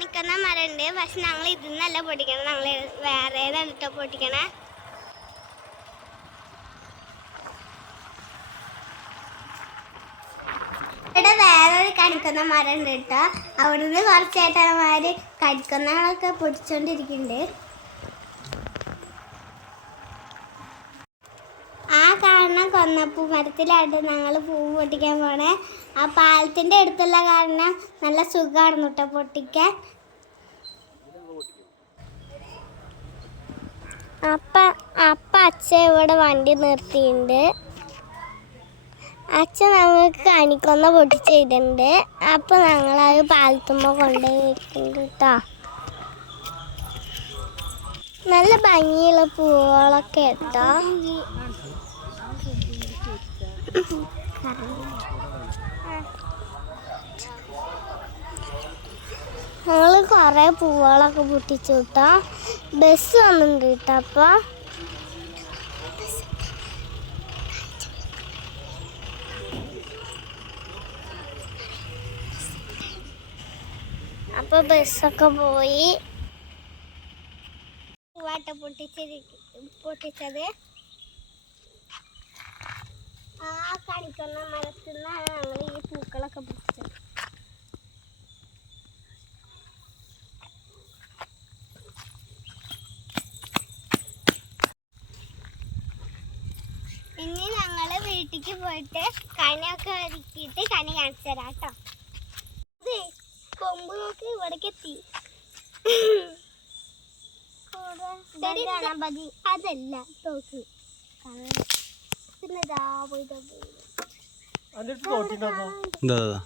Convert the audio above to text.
കാണിക്കുന്ന മരമുണ്ട് പക്ഷെ ഞങ്ങൾ ഇതിന്നല്ല പൊട്ടിക്കണം ഞങ്ങൾ വേറെ കേട്ടോ പൊട്ടിക്കണേ. ഇവിടെ വേറൊരു കണിക്കുന്ന മരം ഉണ്ട് കേട്ടോ അവിടുന്ന് കുറച്ച് ചേട്ടന്മാര് കണിക്കുന്നകളൊക്കെ പൊടിച്ചോണ്ടിരിക്കുന്നുണ്ട് ആ കൊന്നപ്പൂ മരത്തിലായിട്ട് ഞങ്ങൾ പൂവ് പൊട്ടിക്കാൻ പോണേ. ആ പാലത്തിന്റെ അടുത്തുള്ള കാരണം നല്ല സുഖമാണ് കേട്ടോ പൊട്ടിക്കാൻ. അപ്പ അപ്പ അച്ഛൻ ഇവിടെ വണ്ടി നിർത്തിയിട്ടുണ്ട് അച്ഛൻ ഞങ്ങൾക്ക് കണിക്കൊന്ന പൊട്ടിച്ചിട്ടുണ്ട് അപ്പൊ ഞങ്ങളത് പാലത്തുമ്പോ കൊണ്ടുപോയി വെക്കുന്നുണ്ട് കേട്ടോ നല്ല ഭംഗിയുള്ള പൂവുകളൊക്കെ കേട്ടോ ഞങ്ങൾ കുറേ പൂവുകളൊക്കെ പൊട്ടിച്ചു കേട്ടോ ബസ് വന്നിട്ടുണ്ട് കേട്ടോ അപ്പോൾ അപ്പോൾ ബസ്സൊക്കെ പോയി. വാട്ട പൊട്ടിച്ചിരിക്കും പൊട്ടിച്ചത് ആ കണിക്കുന്ന മരത്തിൽ നിന്നാണ് ഞങ്ങൾ ഈ പൂക്കളൊക്കെ പിടിച്ചത്. ഇനി ഞങ്ങൾ വീട്ടിലേക്ക് പോയിട്ട് കണിയൊക്കെ ഒരുക്കിയിട്ട് കണി കാണിച്ചു തരാം കേട്ടോ. കൊമ്പ് നോക്കി ഇവിടേക്ക് എത്തി. അതല്ല തോക്ക് പിന്നെ ഇതാ പോയി. എന്താ?